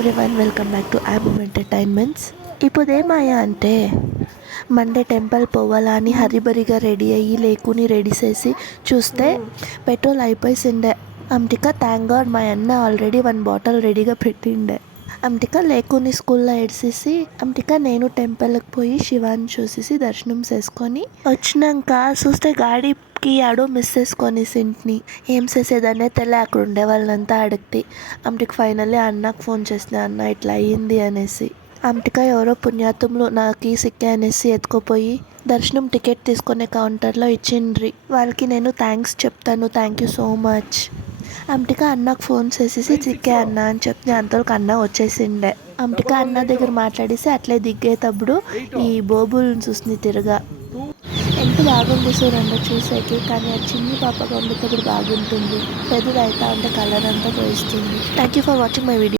Everyone, welcome back to ఆబమ్ entertainments. ఇప్పుడు ఏమయ్యా అంటే మండే టెంపుల్ పోవాలా అని హరిబరిగా రెడీ అయ్యి లేకుని రెడీ చేసి చూస్తే పెట్రోల్ అయిపోయిండే. అంటిక థ్యాంక్ గాడ్ మా అన్న ఆల్రెడీ 1 బాటిల్ రెడీగా పెట్టిండే. అంటిక లేకుని స్కూల్లో ఏడ్చేసి అంటిక నేను టెంపుల్కి పోయి శివాని చూసేసి దర్శనం చేసుకొని వచ్చినాక చూస్తే గాడికి ఆడో మిస్ చేసుకొని సింట్ని ఏం చేసేదనే తెల్ల అక్కడ ఉండే వాళ్ళంతా అడిగితే అంటికి ఫైనల్లీ అన్నకు ఫోన్ చేసిన, అన్న ఇట్లా అయ్యింది అనేసి. అంటిక ఎవరో పుణ్యాత్ములు నాకు సిక్కే అనేసి ఎత్తుకుపోయి దర్శనం టికెట్ తీసుకునే కౌంటర్లో ఇచ్చిండ్రి. వాళ్ళకి నేను థ్యాంక్స్ చెప్తాను, థ్యాంక్ యూ సో మచ్. అంటిక అన్నకు ఫోన్ చేసేసి చిక్కే అన్న అని చెప్తే అంతలోకి అన్న వచ్చేసిండే. అంటిక అన్న దగ్గర మాట్లాడేసి అట్లే దిగ్గేటప్పుడు ఈ బోబుల్ని చూసి తిరగా ఎంత బాగుంది చూడండి చూసేకి. కానీ ఆ చిన్ని పాపగా ఉండేటప్పుడు బాగుంటుంది, పెద్దది అవుతా ఉంటే కలర్ అంతా పోయిస్తుంది. Thank you for watching my video.